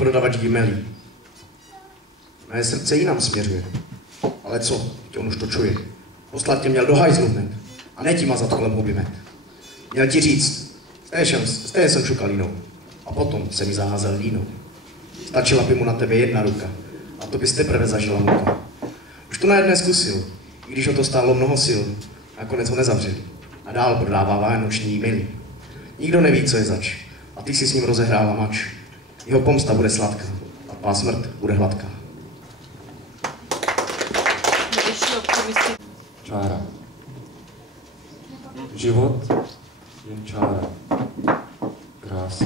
Prodavač Gimelí. Mé srdce jinam směřuje. Ale co, tě on už to čuje. Poslat tě měl do hajzlu hned. A ne ti mazat kolem huby med. Měl ti říct, z té jsem šukal jinou. A potom se mi zaházel línou. Stačila by mu na tebe jedna ruka. A to bys teprve zažila muka. Už to na jedné zkusil. I když ho to stálo mnoho sil. Nakonec ho nezavřeli. A dál prodává vánoční milí. Nikdo neví, co je zač. A ty si s ním rozehrála mač. Jeho pomsta bude sladká a tvá smrt bude hladká. Čára. Život jen čára. Krása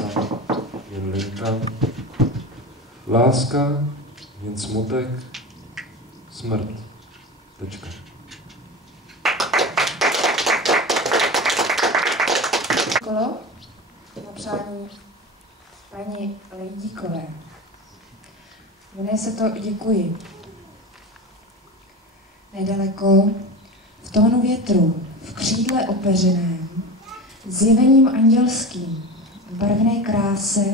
jen linka. Láska jen smutek. Smrt. Tečka. Kolo na přání paní Lidíkové. Jmenuje se to Děkuji. Nedaleko, v tónu větru, v křídle opeřeném, zjevením andělským, v barevné kráse,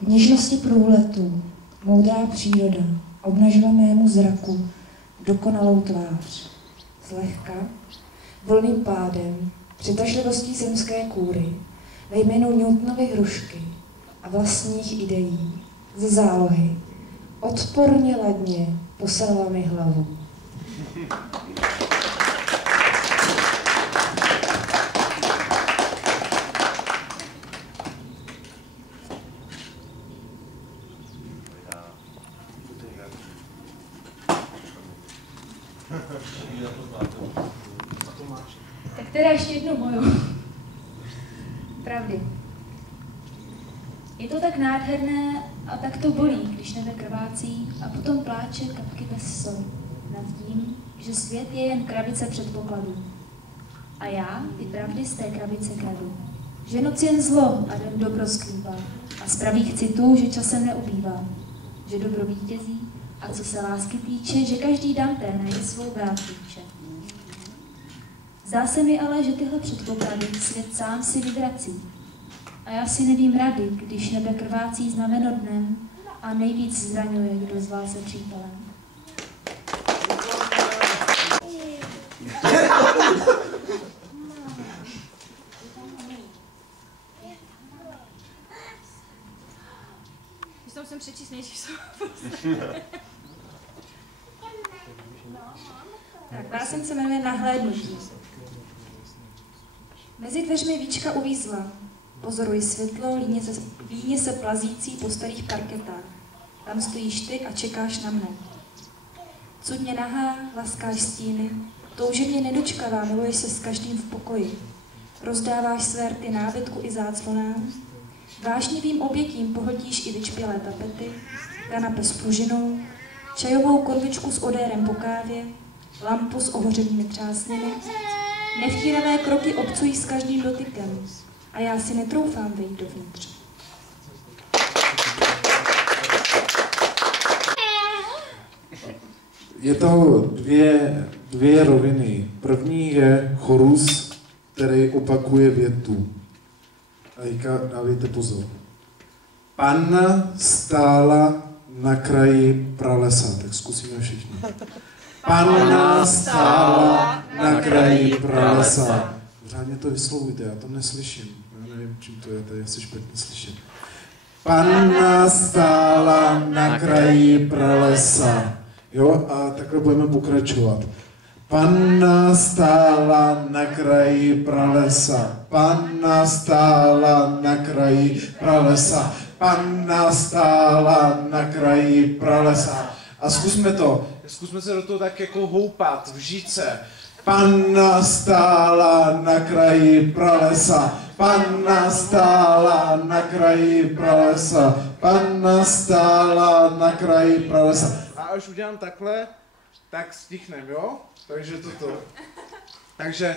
v něžnosti průletu, moudrá příroda obnažila mému zraku dokonalou tvář. Zlehka, volným pádem, přitažlivostí zemské kůry, ve jménu Newtonovy hrušky a vlastních ideí, ze zálohy, odporně ladně posadila mi hlavu. Tak teda ještě jednu moju. Pravdy. Je to tak nádherné a tak to bolí, když nebe krvácí a potom pláče kapky bez soli nad tím, že svět je jen krabice předpokladů. A já ty pravdy z té krabice kradu. Že noc jen zlo a den dobro skrývá a z pravých citů, že časem neubývá. Že dobro vítězí a co se lásky týče, že každý Dante najde svou brátlíče. Zdá se mi ale, že tyhle předpoklady svět sám si vyvrací. A já si nevím rady, když nebe krvácí znameno dnem a nejvíc zraňuje, kdo zvál se přítelem. To musím přečíst nejdřív. Tak, báseň se jmenuje Nahlédnutí. Mezi dveřmi víčka uvízla. Pozoruji světlo, líně se plazící po starých parketách. Tam stojíš ty a čekáš na mne. Cudně nahá, laskáš stíny, touživě nedočkavá, miluješ se s každým v pokoji. Rozdáváš své rty nábytku i záclonám. Vášnivým obětím pohltíš i vyčpělé tapety, kanapé s pružinou, čajovou konvičku s odérem po kávě, lampu s ohořenými třásněmi. Nevtíravé kroky obcují s každým dotykem a já si netroufám vejít dovnitř. Je to dvě roviny. První je chorus, který opakuje větu. A teďka dávejte pozor. Panna stála na kraji pralesa. Tak zkusíme všichni. Panna stála na kraji pralesa. Řádně to vyslovujte, já to neslyším. Já nevím, čím to je, tady asi špatně slyším. Panna stála na kraji pralesa. Jo, a takhle budeme pokračovat. Panna stála na kraji pralesa. Panna stála na kraji pralesa. Panna stála na kraji pralesa. A zkusme se do toho tak jako houpat, vžít se. Panna stála na kraji pralesa. Panna stála na kraji pralesa. Panna stála na kraji pralesa. A až udělám takhle, tak stichneme, jo? Takže toto. Takže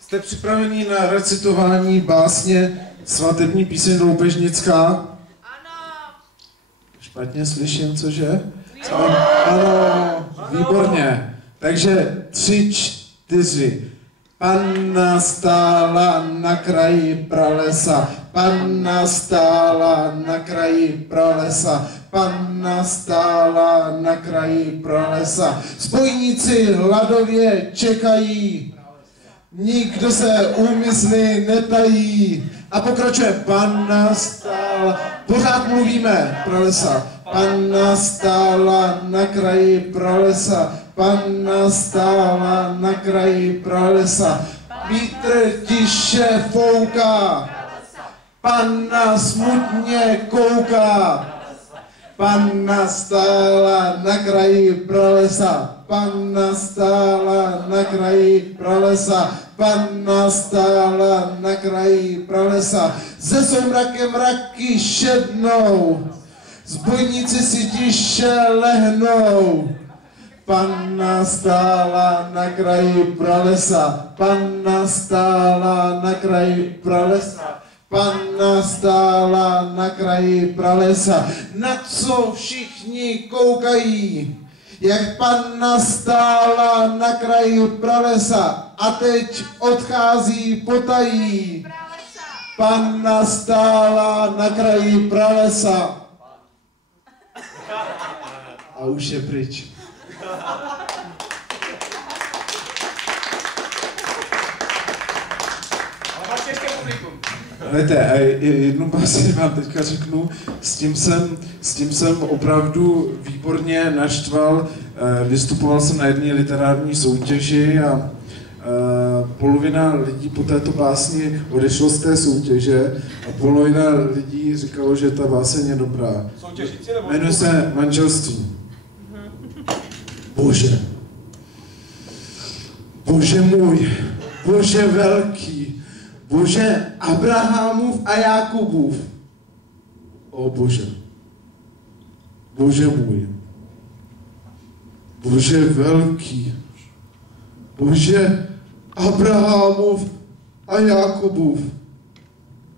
jste připraveni na recitování básně Svatební píseň loupežnická? Ano. Špatně slyším, cože? Ano, výborně. Takže 3, 4. Panna stála na kraji pralesa. panna stála na kraji pralesa, panna stála na kraji pralesa. Zbojníci hladově čekají, nikdo se úmysly netají. A pokračuje, panna stála, pořád mluvíme, pralesa. Panna stála na kraji pralesa, panna stála na kraji pralesa. Vítr tiše fouká, panna smutně kouká. Panna stála na kraji pralesa, panna stála na kraji pralesa, panna stála na kraji pralesa. Ze soumrakem mraky šednou, zbojníci si tiše lehnou. Panna stála na kraji pralesa, panna stála na kraji pralesa, panna stála na kraji pralesa. Na co všichni koukají, jak panna stála na kraji pralesa a teď odchází potají. Panna stála na kraji pralesa. A už je pryč. Víte, a jednu básni vám teďka řeknu, s tím jsem opravdu výborně naštval. Vystupoval jsem na jedné literární soutěži a polovina lidí po této básni odešlo z té soutěže a polovina lidí říkalo, že ta báseň je dobrá. Jmenuje se Manželství. Bože. Bože můj. Bože velký. Bože Abrahamův a Jakubův. O Bože. Bože můj. Bože velký. Bože Abrahamův a Jakubův.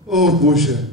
O Bože.